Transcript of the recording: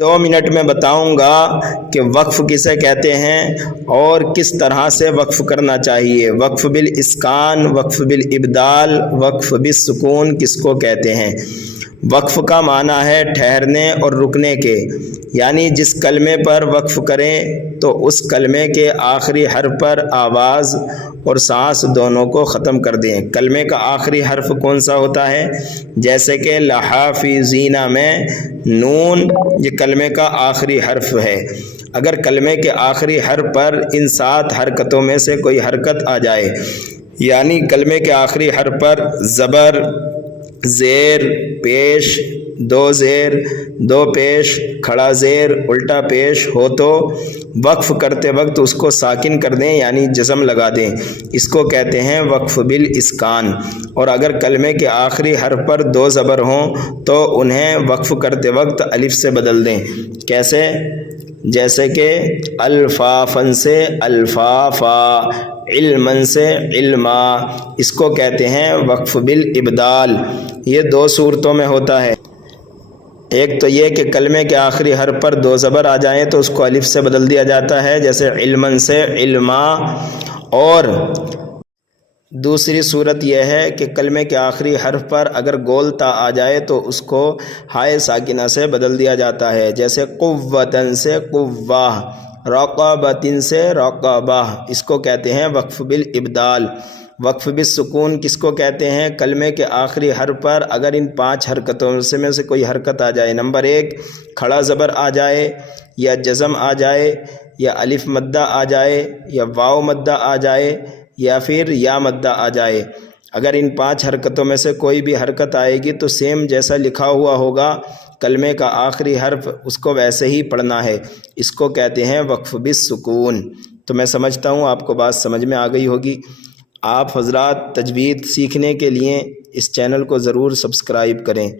2 minute में बताऊंगा कि वक्फ किसे कहते हैं और किस तरह से वक्फ करना चाहिए। वक्फ बिल इस्कान, वक्फ बिल इब्दाल, वक्फ बिल सुकून किसको कहते हैं। वक्फ का माना है ठहरने और रुकने के, यानी जिस कलमे पर वक्फ करें तो उस कलमे के आखिरी हर्फ पर आवाज़ और सांस दोनों को ख़त्म कर दें। कलमे का आखिरी हर्फ कौन सा होता है, जैसे कि लहाफिज़ीना में नून, ये कलमे का आखिरी हर्फ है। अगर कलमे के आखिरी हर्फ पर इन 7 हरकतों में से कोई हरकत आ जाए, यानी कलमे के आखिरी हर्फ पर ज़बर, ज़ेर, पेश, 2 ज़ेर, 2 पेश, खड़ा ज़ेर, उल्टा पेश हो तो वक्फ करते वक्त उसको साकिन कर दें, यानी जज़म लगा दें। इसको कहते हैं वक्फ बिल इस्कान। और अगर कलमे के आखिरी हर्फ पर 2 ज़बर हों तो उन्हें वक्फ करते वक्त अलिफ से बदल दें। कैसे, जैसे कि अल्फाफन से अल्फाफा, इल्मन से इल्मा, इसको कहते हैं वक्फ बिल इब्दाल। ये 2 सूरतों में होता है। एक तो ये कि कलमे के आखिरी हर्फ पर 2 ज़बर आ जाएं तो उसको अलिफ से बदल दिया जाता है, जैसे इल्मन से इल्मा। और दूसरी सूरत यह है कि कलमे के आखिरी हर्फ पर अगर गोल ता आ जाए तो उसको हाय साकिना से बदल दिया जाता है, जैसे कुव्वतन से कुव्वाह, रक़बतिन से रक़बाह, इसको कहते हैं वक्फ बिल इब्दाल। वक्फ बिल सुकून किसको कहते हैं, कलमे के आखिरी हर्फ पर अगर इन 5 हरकतों में से कोई हरकत आ जाए। नंबर 1, खड़ा ज़बर आ जाए, या जज़म आ जाए, या अलिफ मद्दा आ जाए, या वाव मद्दा आ जाए, या फिर या मद्दा आ जाए। अगर इन 5 हरकतों में से कोई भी हरकत आएगी तो सेम जैसा लिखा हुआ होगा कलमे का आखिरी हर्फ, उसको वैसे ही पढ़ना है। इसको कहते हैं वक्फ बिल सुकून। तो मैं समझता हूँ आपको बात समझ में आ गई होगी। आप हज़रात तजवीद सीखने के लिए इस चैनल को ज़रूर सब्सक्राइब करें।